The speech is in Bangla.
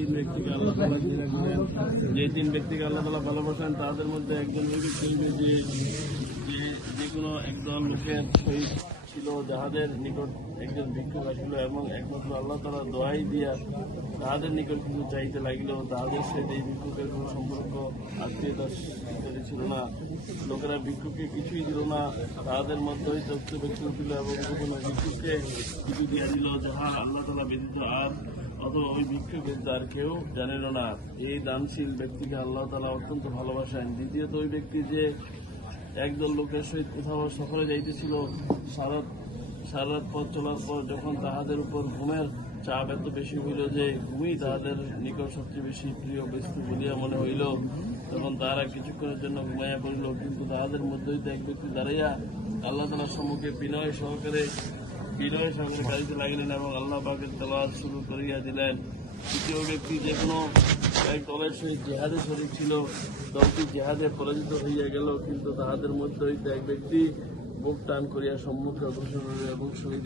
তিন ব্যক্তিকে আল্লাহ তাআলা ঘৃণা করেন। যে তিন ব্যক্তিকে আল্লাহ তাআলা ভালোবাসেন তাদের মধ্যে একজন ওই ব্যক্তি হইবে যে কোনো একজন লোকের শহীদ ছিল, যাহাদের নিকট একজন ভিক্ষুক আসিল এবং একমাত্র আল্লাহ তাআলা দোয়াই দিয়া তাহাদের নিকট কিছু চাইতে লাগিল। তাহাদের সাথে এই ভিক্ষুকের কোনো সম্পর্ক আত্মীয়তা ইত্যাদি ছিল না। লোকেরা ভিক্ষুককে কিছুই দিল না। তাহাদের মধ্যে হইতে উক্ত ব্যক্তি উঠিল এবং কোনো ভিক্ষুককে কিছু দিয়া দিল, যাহা আল্লাহ তাআলা ব্যতীত আর অথবা ওই ভিক্ষুক ব্যতীত আর কেউ জানিল না। এই দানশীল ব্যক্তিকে আল্লাহ তাআলা অত্যন্ত ভালোবাসেন। দ্বিতীয়ত, ওই ব্যক্তি যে একদল লোকের সহিত কোথাও সফরে যাইতেছিল, সারা রাত পথ চলার পর যখন তাহাদের উপর ঘুমের চাপ এত বেশি হইল যে ঘুমই তাহাদের নিকট সবচেয়ে বেশি প্রিয় বস্তু বলিয়া মনে হইল, তখন তাহারা কিছুক্ষণের জন্য ঘুমাইয়া পড়িল। কিন্তু তাহাদের মধ্যে হইতে এক ব্যক্তি দাঁড়াইয়া আল্লাহ তাআলার সম্মুখে বিনয় সহকারে কাঁদিতে লাগিলেন এবং আল্লাহ পাকের তেলাওয়াত শুরু করিয়া দিলেন। তৃতীয় ব্যক্তি যে কোনো এক দলের সহিত জেহাদে শরীক ছিল, দলটি জেহাদে পরাজিত হইয়া গেল, কিন্তু তাহাদের মধ্যে হইতে এক ব্যক্তি বুক টান করিয়া সম্মুখে অগ্রসর হইল এবং শহীদ